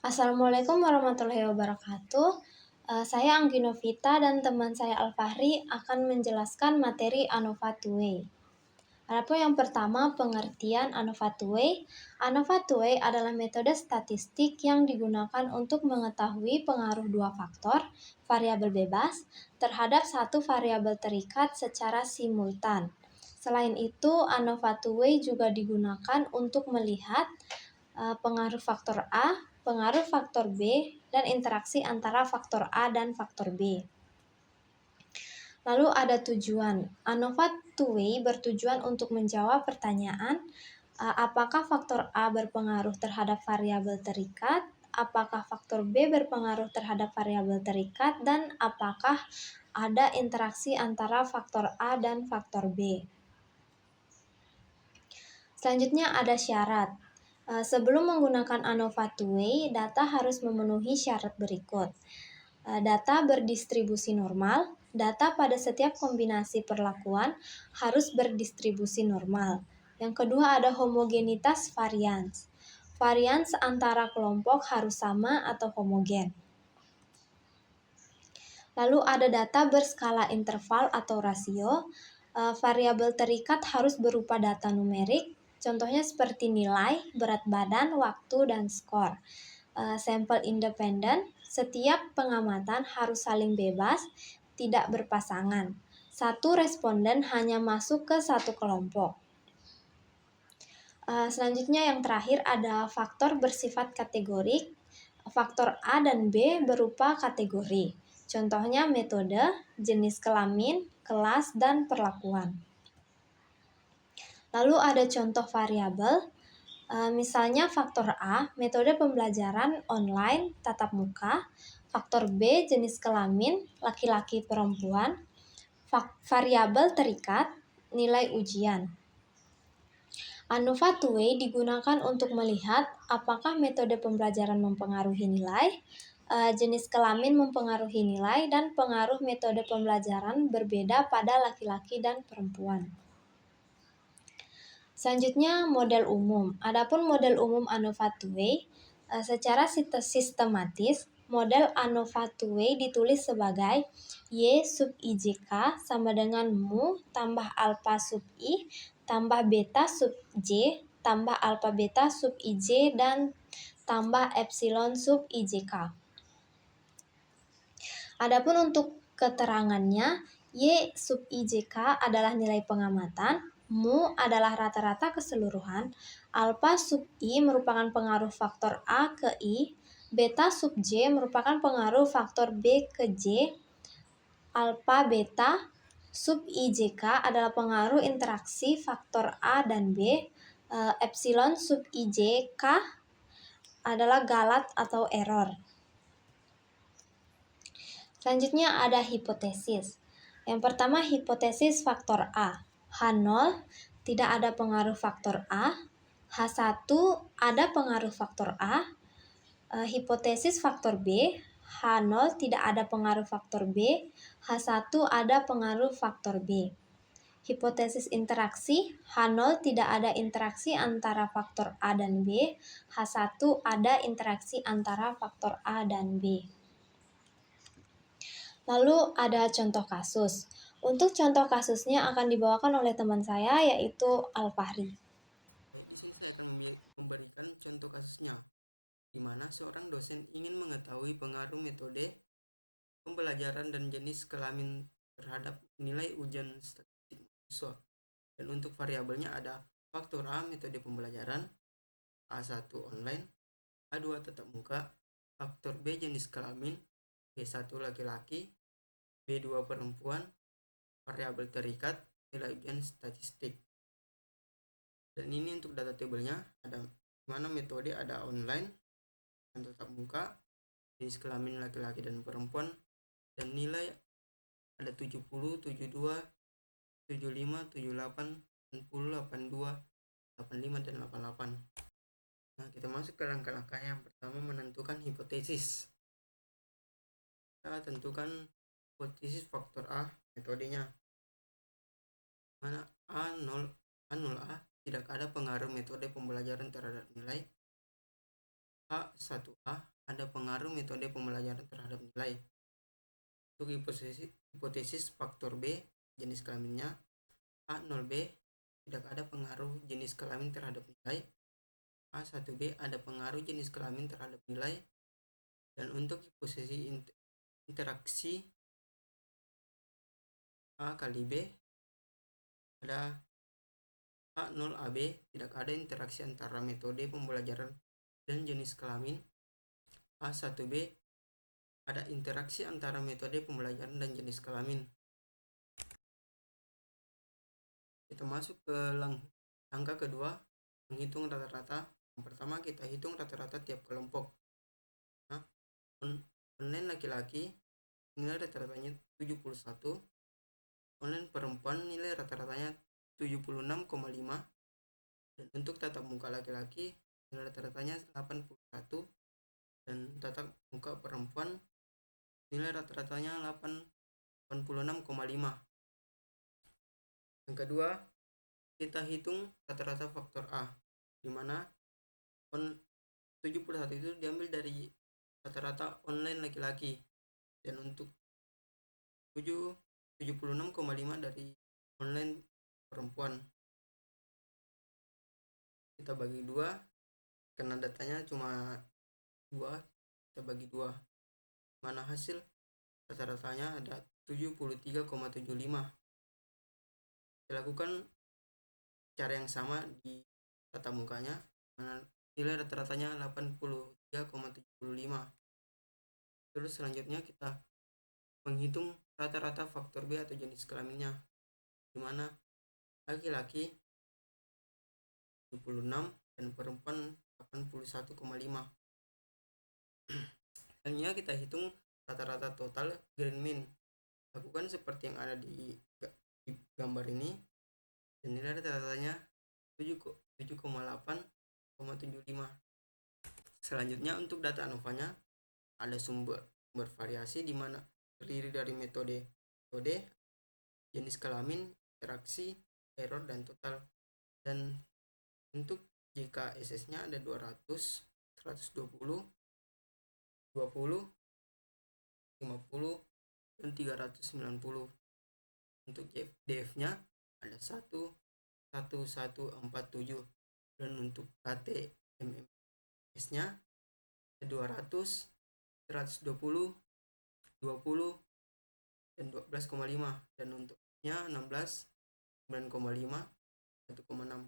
Assalamualaikum warahmatullahi wabarakatuh. Saya Anggi Novita dan teman saya Alfahri akan menjelaskan materi ANOVA 2 Adapun yang pertama, pengertian ANOVA 2 ANOVA 2 adalah metode statistik yang digunakan untuk mengetahui pengaruh dua faktor, variabel bebas, terhadap satu variabel terikat secara simultan. Selain itu, ANOVA 2 juga digunakan untuk melihat pengaruh faktor A, pengaruh faktor B, dan interaksi antara faktor A dan faktor B. Lalu ada tujuan. ANOVA 2 bertujuan untuk menjawab pertanyaan apakah faktor A berpengaruh terhadap variabel terikat, apakah faktor B berpengaruh terhadap variabel terikat, dan apakah ada interaksi antara faktor A dan faktor B. Selanjutnya ada syarat. Sebelum menggunakan ANOVA 2, data harus memenuhi syarat berikut. Data berdistribusi normal. Data pada setiap kombinasi perlakuan harus berdistribusi normal. Yang kedua ada homogenitas varians. Varians antara kelompok harus sama atau homogen. Lalu ada data berskala interval atau rasio. Variabel terikat harus berupa data numerik. Contohnya seperti nilai, berat badan, waktu, dan skor. Sampel independen, setiap pengamatan harus saling bebas, tidak berpasangan. Satu responden hanya masuk ke satu kelompok. Selanjutnya yang terakhir ada faktor bersifat kategorik. Faktor A dan B berupa kategori. Contohnya metode, jenis kelamin, kelas, dan perlakuan. Lalu ada contoh variabel. Misalnya faktor A, metode pembelajaran online tatap muka. Faktor B, jenis kelamin, laki-laki perempuan. Variabel terikat, nilai ujian. ANOVA 2 digunakan untuk melihat apakah metode pembelajaran mempengaruhi nilai, jenis kelamin mempengaruhi nilai, dan pengaruh metode pembelajaran berbeda pada laki-laki dan perempuan. Selanjutnya model umum. Adapun model umum ANOVA 2 secara sistematis, model ANOVA 2 ditulis sebagai Y sub IJK sama dengan mu tambah alpha sub I tambah beta sub J tambah alpha beta sub IJ dan tambah epsilon sub IJK. Adapun untuk keterangannya, Y sub IJK adalah nilai pengamatan, mu adalah rata-rata keseluruhan, alpha sub I merupakan pengaruh faktor A ke I, beta sub J merupakan pengaruh faktor B ke J, alpha beta sub IJK adalah pengaruh interaksi faktor A dan B, epsilon sub IJK adalah galat atau error. Selanjutnya ada hipotesis. Yang pertama hipotesis faktor A. H0 tidak ada pengaruh faktor A. H1 ada pengaruh faktor A. Hipotesis faktor B. H0 tidak ada pengaruh faktor B. H1 ada pengaruh faktor B. Hipotesis interaksi, H0 tidak ada interaksi antara faktor A dan B. H1 ada interaksi antara faktor A dan B. Lalu ada contoh kasus. Untuk contoh kasusnya akan dibawakan oleh teman saya yaitu Alfahri. Baik, di sini saya akan memberikan contoh kasusnya, di mana seorang dosen ingin mengetahui pengaruh metode pembelajaran dan jenis kelamin terhadap nilai ujian statistik mahasiswa. Dan untuk variabelnya ada faktor A metode pembelajaran, A1 online, A2 tatap muka, faktor B jenis kelamin, B1 laki-laki, B2 perempuan, variabel terikat, nilai ujian statistik. Dan ini untuk data tabelnya ada mana metode ada online dan tatap muka, jenis kelamin laki-laki dan perempuan, dan nilai ada 70, 72, 75, 78, 80, 82, 85, dan 88. Nah, kita masuk ke langkah-langkah yang pertama, menentukan hipotesis. Kita tentukan hipotesis faktor A, metodenya. Mana A0, A0A tidak ada pengaruh metode pembelajaran terhadap nilai. A1A ada pengaruh metode pembelajaran terhadap nilai. Untuk hipotesis faktor B, jenis kelaminnya A0B tidak ada pengaruh jenis kelamin terhadap nilai. A1B ada pengaruh jenis kelamin terhadap nilai. Dan untuk hipotesis interaksi A kali B ada A0AB tidak ada interaksi antara metode pembelajaran dan jenis kelamin. A1B ada interaksi antara metode pembelajaran dan jenis kelamin. Kita masuk ke langkah kedua, menghitung rata-rata. Yang pertama kita hitung rata-rata tiap kelompok. Nah, online laki-laki nilai rata-ratanya 71, online perempuan nilai rata-ratanya 76,5, dan untuk tatap muka laki-laki nilai rata-ratanya 81, dan tatap muka perempuan nilai rata-ratanya 86,5. Yang kedua, kita hitung rata-rata faktor A, di mana 71 itu diambil dari rata-rata online laki-laki, dan untuk 76,5 dari online perempuan. Kita bagi 2, karena datanya cuma 2, kita bagi 2, mana hasil rata-ratanya ada 73,75. Kita lakukan cara yang sama di tatap mukanya, mana nilai rata-ratanya 83,75. Terus selanjutnya kita menghitung rata-rata faktor B atau jenis kelaminnya, di mana laki-laki 76 dan perempuan 81,5. Selanjutnya kita hitung rata-rata total green mean. Lakukan seperti yang ada di gambar ini, dan nilai rata-ratanya 7,8,75. Selanjutnya untuk data ANOVA-nya ada sumber bervariasi di mana terdiri dari metode, jenis kelamin, interaksi, error, dan total. Dan untuk jika SS-nya ada 200, 120, 20, 50, dan 390. Untuk DF-nya ada 1, 1147, dan untuk KT-MMS-nya ada 200, 120, 20, dan 12,5, dan untuknya 16, 9,5, 1,6.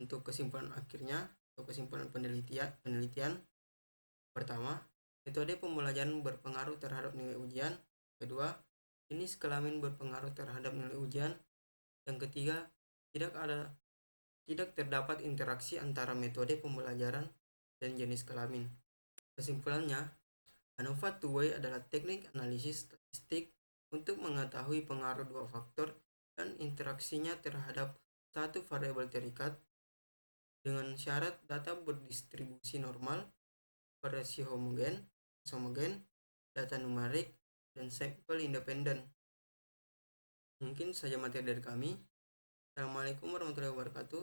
Untuk kesimpulan akhirnya atau kesimpulan penelitian pertama, metode pembelajaran berpengaruh terhadap nilai ujian. Kedua, jenis kelamin berpengaruh terhadap nilai ujian. Yang ketiga, tidak terdapat interaksi antara metode pembelajaran dan jenis kelamin. Kesimpulannya, ANOVA two-way adalah teknik analisis statistik untuk mengetahui pengaruh dua faktor dan interaksinya terhadap satu variabel terikat dengan syarat data berdistribusi normal, variasi homogen, data numerik, dan sampel independen. Mungkin saja materi dari kami. Assalamualaikum warahmatullahi wabarakatuh.